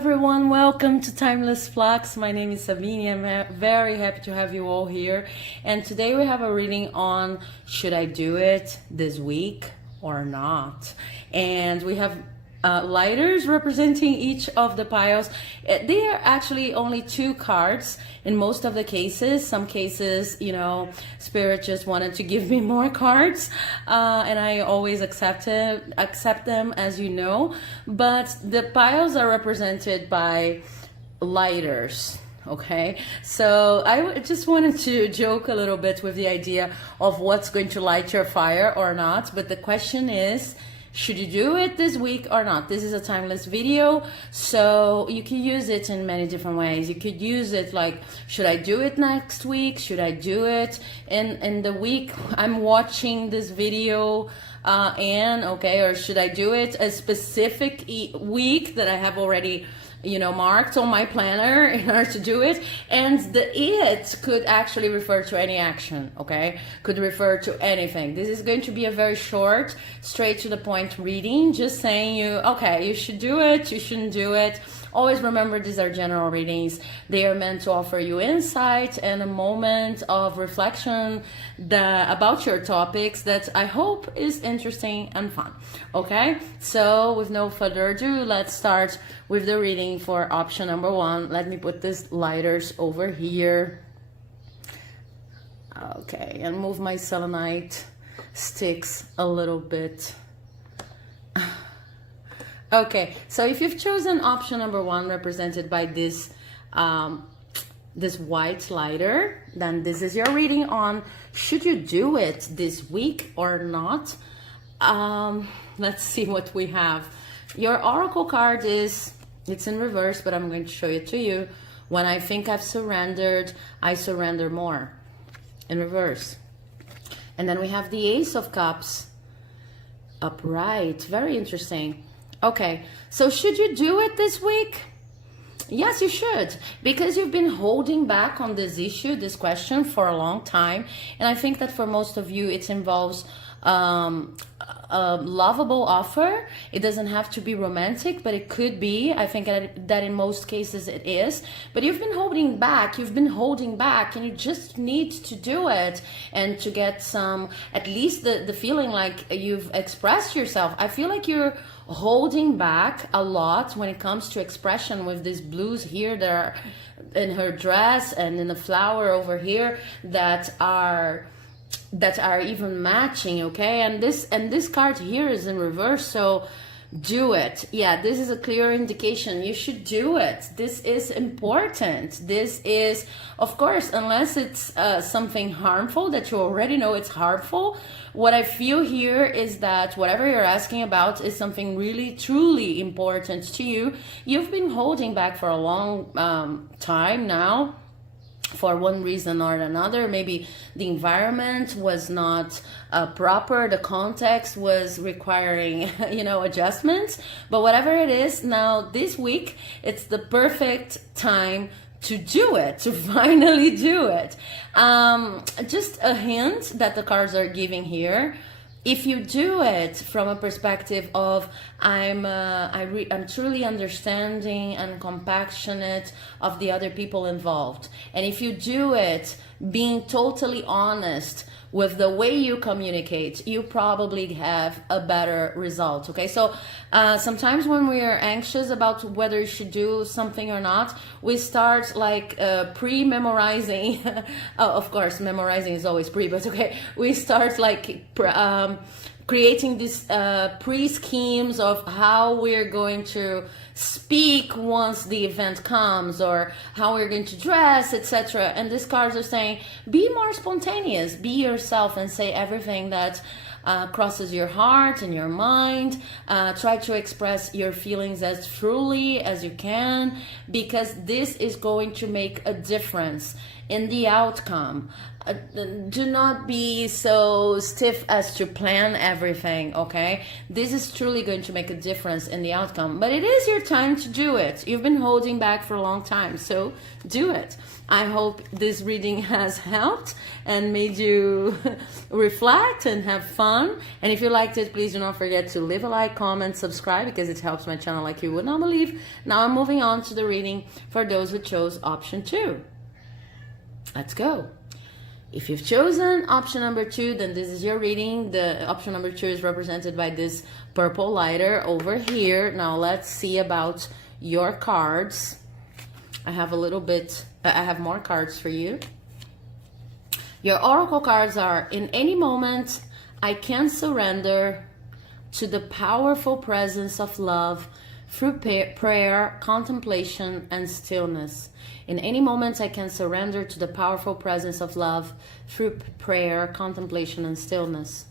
everyone, welcome to Timeless Flux. My name is Sabine. I'm very happy to have you all here. And today we have a reading on should I do it this week or not? And we have lighters representing each of the piles. They are actually only 2 cards in most of the cases. Some cases, Spirit just wanted to give me more cards, and I always accept them, as you know. But the piles are represented by lighters. Okay, so I just wanted to joke a little bit with the idea of what's going to light your fire or not. But the question is, should you do it this week or not? This is a timeless video, so you can use it in many different ways. You could use it like, should I do it next week? Should I do it in the week I'm watching this video? Or should I do it a specific week that I have already marked on my planner in order to do it? And the it could actually refer to any action, okay? Could refer to anything. This is going to be a very short, straight to the point reading, just saying you should do it, you shouldn't do it. Always remember, these are general readings. They are meant to offer you insight and a moment of reflection about your topics that I hope is interesting and fun. Okay, so with no further ado, let's start with the reading for option number 1. Let me put these lighters over here. Okay, and move my selenite sticks a little bit. Okay, so if you've chosen option number 1, represented by this white lighter, then this is your reading on should you do it this week or not. Let's see what we have. Your oracle card it's in reverse, but I'm going to show it to you. When I think I've surrendered, I surrender more, in reverse. And then we have the Ace of Cups upright. Very interesting. Okay, so should you do it this week? Yes, you should, because you've been holding back on this issue, this question, for a long time. And I think that for most of you, it involves a lovable offer. It doesn't have to be romantic, but it could be. I think that in most cases it is. But you've been holding back, and you just need to do it and to get some, at least the feeling like you've expressed yourself. I feel like you're holding back a lot when it comes to expression with these blues here that are in her dress and in the flower over here that are even matching. Okay, and this card here is in reverse, so do it. Yeah, this is a clear indication you should do it. This is important. This is, of course, unless it's something harmful that you already know it's harmful. What I feel here is that whatever you're asking about is something really truly important to you. You've been holding back for a long time now, for one reason or another. Maybe the environment was not proper, the context was requiring adjustments, but whatever it is, now this week it's the perfect time to do it, to finally do it. Just a hint that the cards are giving here: if you do it from a perspective of I'm truly understanding and compassionate of the other people involved, and if you do it being totally honest with the way you communicate, you probably have a better result. Okay, so sometimes when we are anxious about whether you should do something or not, we start like pre-memorizing. Of course, memorizing is always pre, but okay, we start like creating these pre-schemes of how we're going to speak once the event comes, or how we're going to dress, etc. And these cards are saying, be more spontaneous, be yourself, and say everything that crosses your heart and your mind. Try to express your feelings as truly as you can, because this is going to make a difference in the outcome. Do not be so stiff as to plan everything, okay? This is truly going to make a difference in the outcome, but it is your time to do it. You've been holding back for a long time, so do it. I hope this reading has helped and made you reflect and have fun. And if you liked it, please do not forget to leave a like, comment, subscribe, because it helps my channel like you would not believe. Now I'm moving on to the reading for those who chose option 2. Let's go. If you've chosen option number 2, then this is your reading. The option number 2 is represented by this purple lighter over here. Now let's see about your cards. I have more cards for you. Your oracle cards are: in any moment, I can surrender to the powerful presence of love through prayer, contemplation, and stillness. In any moment, I can surrender to the powerful presence of love through prayer, contemplation, and stillness.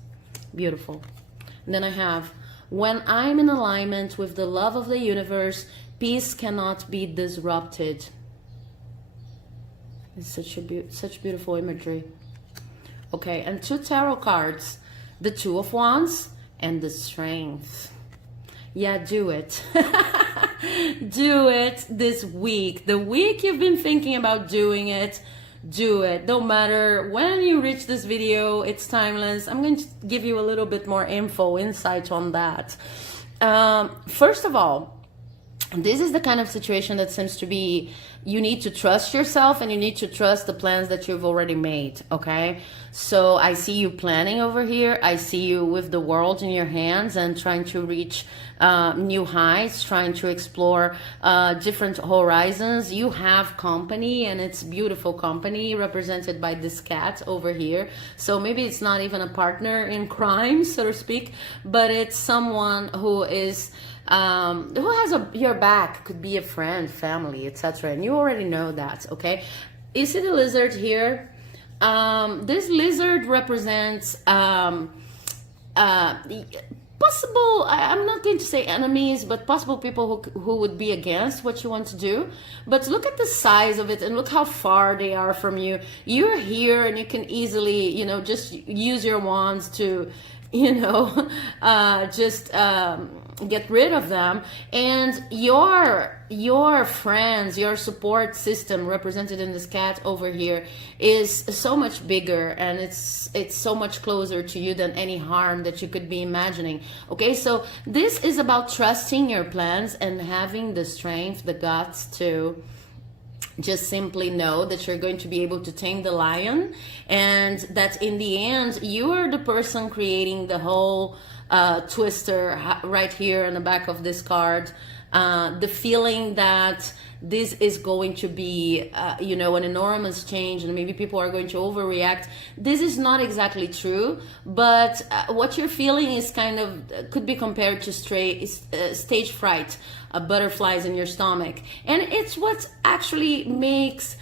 Beautiful. And then I have: when I'm in alignment with the love of the universe, peace cannot be disrupted. It's such beautiful imagery. Okay, and 2 tarot cards: the 2 of Wands and the Strength. Yeah, do it. Do it this week. The week you've been thinking about doing it, do it. Don't matter when you reach this video, it's timeless. I'm going to give you a little bit more insight on that. First of all, this is the kind of situation that seems to be, you need to trust yourself and you need to trust the plans that you've already made, okay? So I see you planning over here. I see you with the world in your hands and trying to reach new heights, trying to explore different horizons. You have company, and it's beautiful company represented by this cat over here. So maybe it's not even a partner in crime, so to speak, but it's someone who is who has your back. Could be a friend, family, etc. And you already know that, okay? You see the lizard here? This lizard represents possible, I'm not going to say enemies, but possible people who would be against what you want to do. But look at the size of it and look how far they are from you. You're here and you can easily, you know, just use your wands to, you know, just get rid of them. And your friends, your support system represented in this cat over here is so much bigger, and it's so much closer to you than any harm that you could be imagining. Okay, so this is about trusting your plans and having the strength, the guts to just simply know that you're going to be able to tame the lion, and that in the end you are the person creating the whole twister right here in the back of this card. The feeling that this is going to be, you know, an enormous change, and maybe people are going to overreact. This is not exactly true, but what you're feeling is kind of, could be compared to stage fright, butterflies in your stomach. And it's what actually makes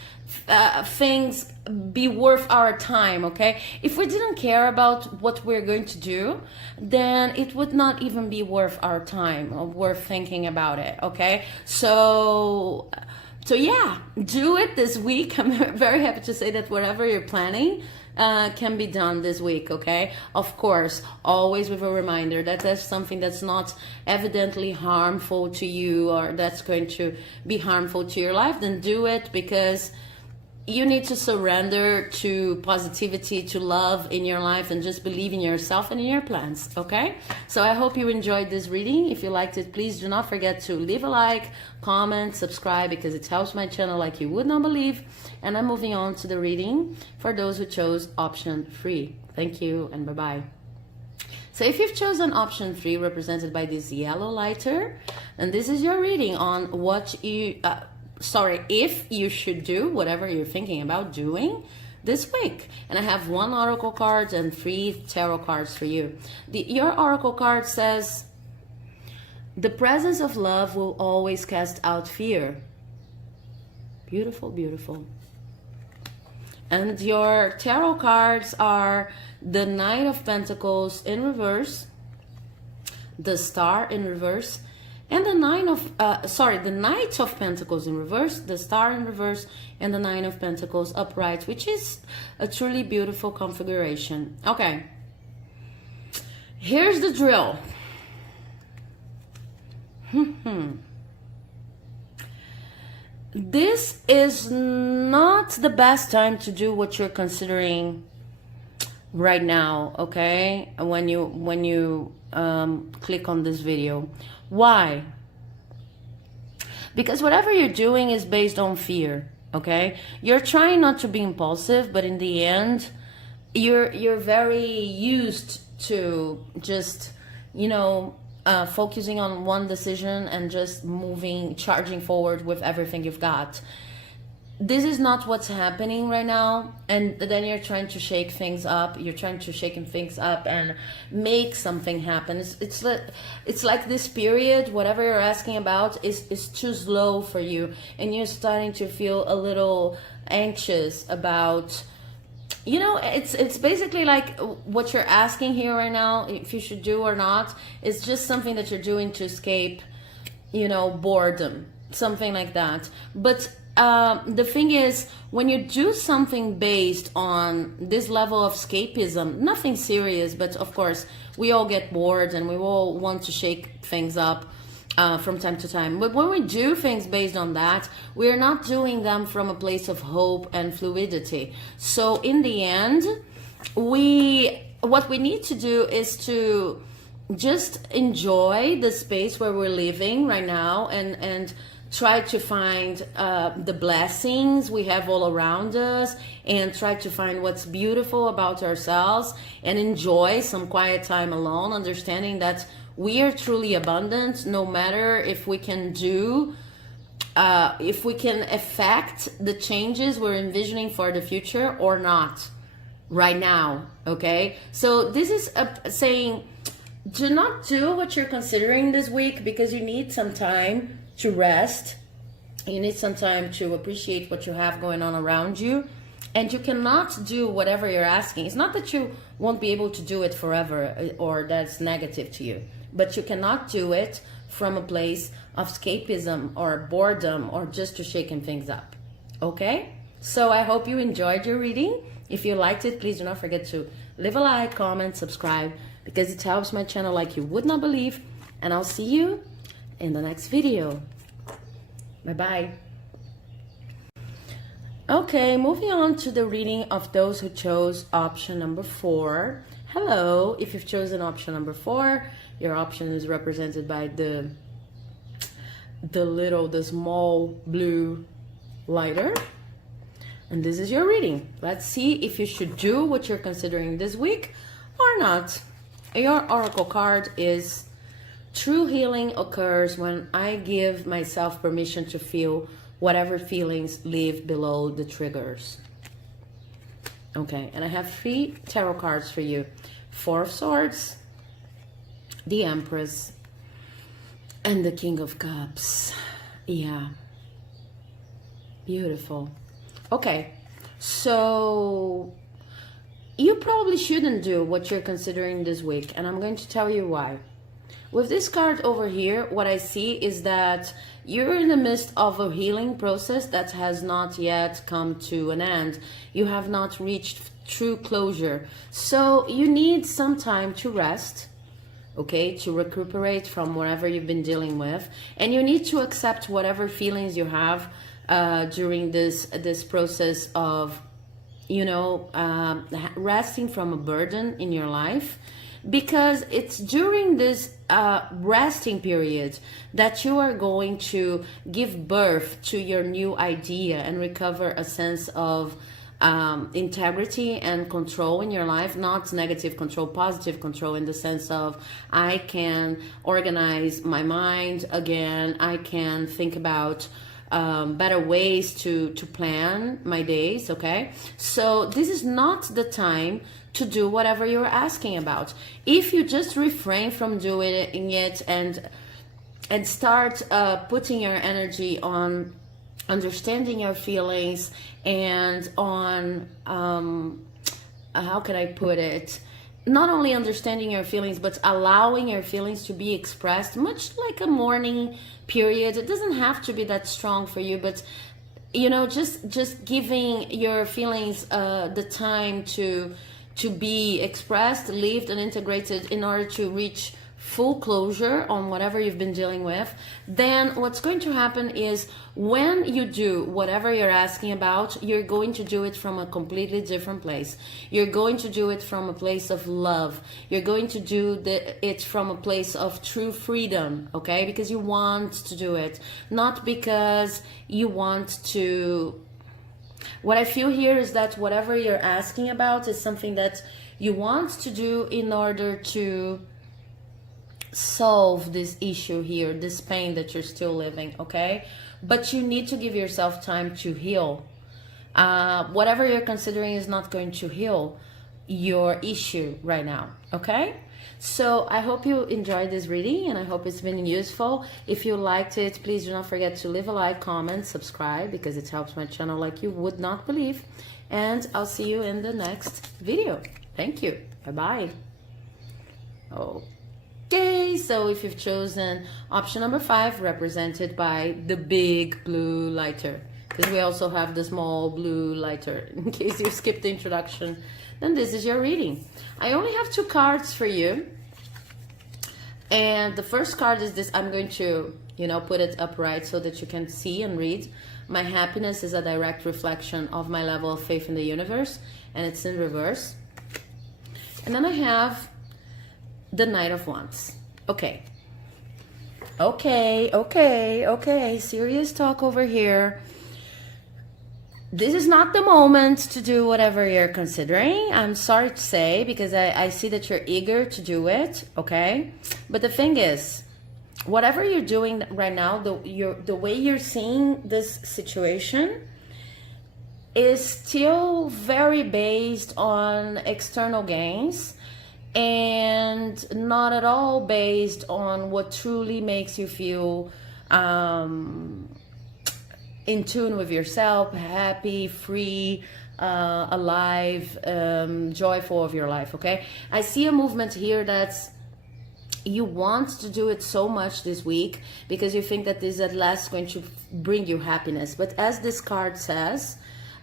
things be worth our time, okay? If we didn't care about what we're going to do, then it would not even be worth our time or worth thinking about it, okay? So yeah, do it this week. I'm very happy to say that whatever you're planning can be done this week, okay? Of course, always with a reminder that there's something that's not evidently harmful to you or that's going to be harmful to your life, then do it, because you need to surrender to positivity, to love in your life, and just believe in yourself and in your plans, okay? So I hope you enjoyed this reading. If you liked it, please do not forget to leave a like, comment, subscribe, because it helps my channel like you would not believe. And I'm moving on to the reading for those who chose option 3. Thank you and bye-bye. So if you've chosen option 3, represented by this yellow lighter, then this is your reading on what you... if you should do whatever you're thinking about doing this week. And I have 1 oracle card and 3 tarot cards for you. Your oracle card says, the presence of love will always cast out fear. Beautiful, beautiful. And your tarot cards are the Knight of Pentacles in reverse, the Star in reverse, and the the Knight of Pentacles in reverse, the Star in reverse, and the Nine of Pentacles upright, which is a truly beautiful configuration. Okay, here's the drill. this is not the best time to do what you're considering right now, okay? When you click on this video. Why? Because whatever you're doing is based on fear, okay? You're trying not to be impulsive, but in the end, you're very used to just, you know, focusing on one decision and just charging forward with everything you've got. This is not what's happening right now, and then you're trying to shake things up. You're trying to shake things up and make something happen. It's like this period, whatever you're asking about, is too slow for you, and you're starting to feel a little anxious about, you know, it's basically like what you're asking here right now, if you should do or not, is just something that you're doing to escape, you know, boredom, something like that. But the thing is, when you do something based on this level of escapism, nothing serious, but of course, we all get bored and we all want to shake things up from time to time. But when we do things based on that, we're not doing them from a place of hope and fluidity. So in the end, what we need to do is to just enjoy the space where we're living right now, and try to find the blessings we have all around us, and try to find what's beautiful about ourselves, and enjoy some quiet time alone, understanding that we are truly abundant, no matter if we can affect the changes we're envisioning for the future or not right now, okay? So this is saying, do not do what you're considering this week, because you need some time to rest. You need some time to appreciate what you have going on around you, and you cannot do whatever you're asking. It's not that you won't be able to do it forever, or that's negative to you, but you cannot do it from a place of escapism or boredom, or just to shaking things up, okay? So I hope you enjoyed your reading. If you liked it, please do not forget to leave a like, comment, subscribe, because it helps my channel like you would not believe. And I'll see you in the next video. Bye-bye. Okay, moving on to the reading of those who chose option number 4. Hello, if you've chosen option number 4, your option is represented by the small blue lighter. And this is your reading. Let's see if you should do what you're considering this week or not. Your oracle card is: true healing occurs when I give myself permission to feel whatever feelings live below the triggers. Okay, and I have 3 tarot cards for you. 4 of Swords, the Empress, and the King of Cups. Yeah. Beautiful. Okay, so you probably shouldn't do what you're considering this week, and I'm going to tell you why. With this card over here, what I see is that you're in the midst of a healing process that has not yet come to an end. You have not reached true closure. So you need some time to rest, okay, to recuperate from whatever you've been dealing with. And you need to accept whatever feelings you have during this process of, you know, resting from a burden in your life. Because it's during this resting period that you are going to give birth to your new idea and recover a sense of integrity and control in your life. Not negative control, positive control, in the sense of I can organize my mind again, I can think about better ways to plan my days, okay? So this is not the time to do whatever you're asking about. If you just refrain from doing it and start putting your energy on understanding your feelings and on how can I put it, not only understanding your feelings but allowing your feelings to be expressed, much like a mourning period. It doesn't have to be that strong for you, but you know, just giving your feelings the time to be expressed, lived, and integrated in order to reach full closure on whatever you've been dealing with, then what's going to happen is when you do whatever you're asking about, you're going to do it from a completely different place. You're going to do it from a place of love. You're going to do it from a place of true freedom, okay? Because you want to do it, not because you want to. What I feel here is that whatever you're asking about is something that you want to do in order to solve this issue here, this pain that you're still living, okay? But you need to give yourself time to heal. Whatever you're considering is not going to heal your issue right now, okay? So I hope you enjoyed this reading, and I hope it's been useful. If you liked it, please do not forget to leave a like, comment, subscribe, because it helps my channel like you would not believe. And I'll see you in the next video. Thank you. Bye-bye. Okay, so if you've chosen option number 5, represented by the big blue lighter, because we also have the small blue lighter, in case you skipped the introduction, then this is your reading. I only have 2 cards for you. And the first card is this. I'm going to, put it upright so that you can see and read. My happiness is a direct reflection of my level of faith in the universe. And it's in reverse. And then I have the Knight of Wands. Okay. Serious talk over here. This is not the moment to do whatever you're considering. I'm sorry to say, because I see that you're eager to do it, okay? But the thing is, whatever you're doing right now, the way you're seeing this situation is still very based on external gains and not at all based on what truly makes you feel in tune with yourself, happy, free, alive, joyful of your life, okay? I see a movement here that's you want to do it so much this week because you think that this is at last going to bring you happiness. But as this card says,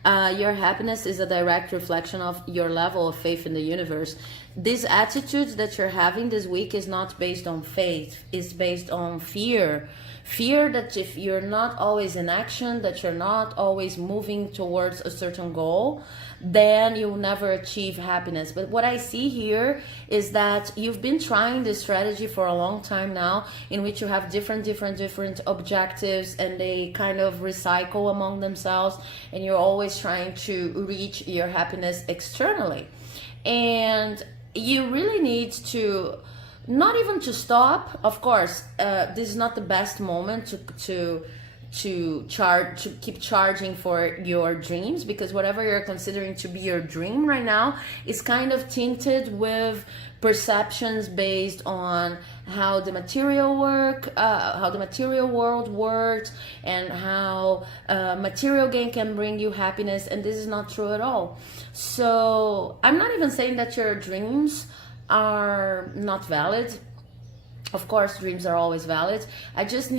your happiness is a direct reflection of your level of faith in the universe. This attitude that you're having this week is not based on faith, it's based on fear. Fear that if you're not always in action, that you're not always moving towards a certain goal, then you'll never achieve happiness. But what I see here is that you've been trying this strategy for a long time now, in which you have different objectives, and they kind of recycle among themselves, and you're always trying to reach your happiness externally. And you really need to not even to stop. Of course, this is not the best moment to keep charging for your dreams, because whatever you're considering to be your dream right now is kind of tinted with perceptions based on how the material world works, and how material gain can bring you happiness, and this is not true at all. So I'm not even saying that your dreams are not valid. Of course, dreams are always valid. I just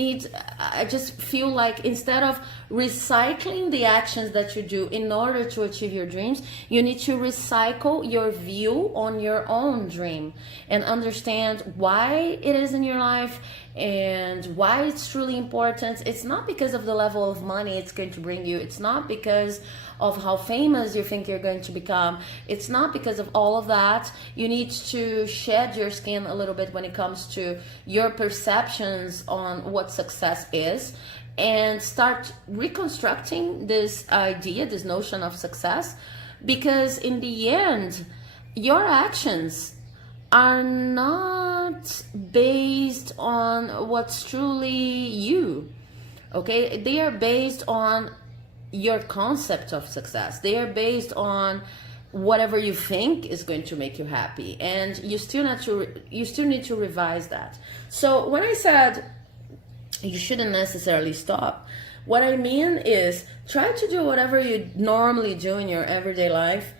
feel like instead of recycling the actions that you do in order to achieve your dreams, you need to recycle your view on your own dream and understand why it is in your life and why it's truly important. It's not because of the level of money it's going to bring you. It's not because of how famous you think you're going to become. It's not because of all of that. You need to shed your skin a little bit when it comes to your perceptions on what success is, and start reconstructing this idea, this notion of success, because in the end, your actions are not based on what's truly you, okay? They are based on your concept of success. They are based on whatever you think is going to make you happy, and you still need to revise that. So when I said you shouldn't necessarily stop, what I mean is try to do whatever you normally do in your everyday life.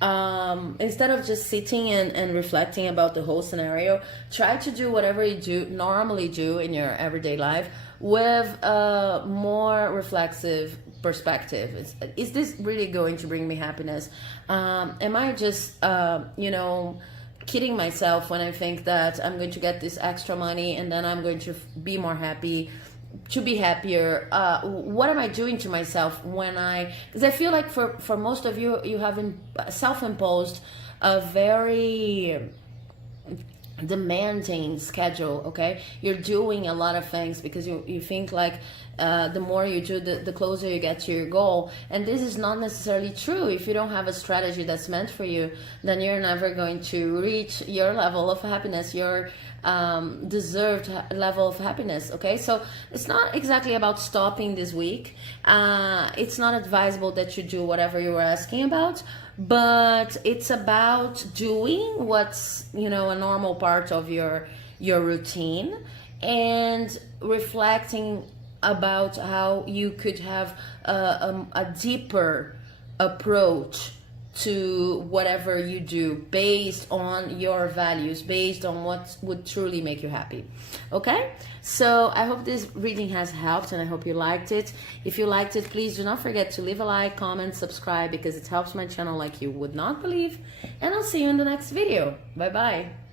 Instead of just sitting and reflecting about the whole scenario, try to do whatever you normally do in your everyday life with a more reflexive perspective. Is this really going to bring me happiness? Am I just kidding myself when I think that I'm going to get this extra money and then I'm going to be more happy, to be happier. What am I doing to myself when because I feel like for most of you, you have self-imposed a very demanding schedule. Okay, you're doing a lot of things because you think like the more you do, the closer you get to your goal. And this is not necessarily true. If you don't have a strategy that's meant for you, then you're never going to reach your level of happiness, your deserved level of happiness. Okay, so it's not exactly about stopping this week. It's not advisable that you do whatever you were asking about, but it's about doing what's, you know, a normal part of your routine, and reflecting about how you could have a deeper approach to whatever you do based on your values, based on what would truly make you happy. Okay, so I hope this reading has helped, and I hope you liked it. If you liked it, please do not forget to leave a like, comment, subscribe, because it helps my channel like you would not believe. And I'll see you in the next video. Bye bye.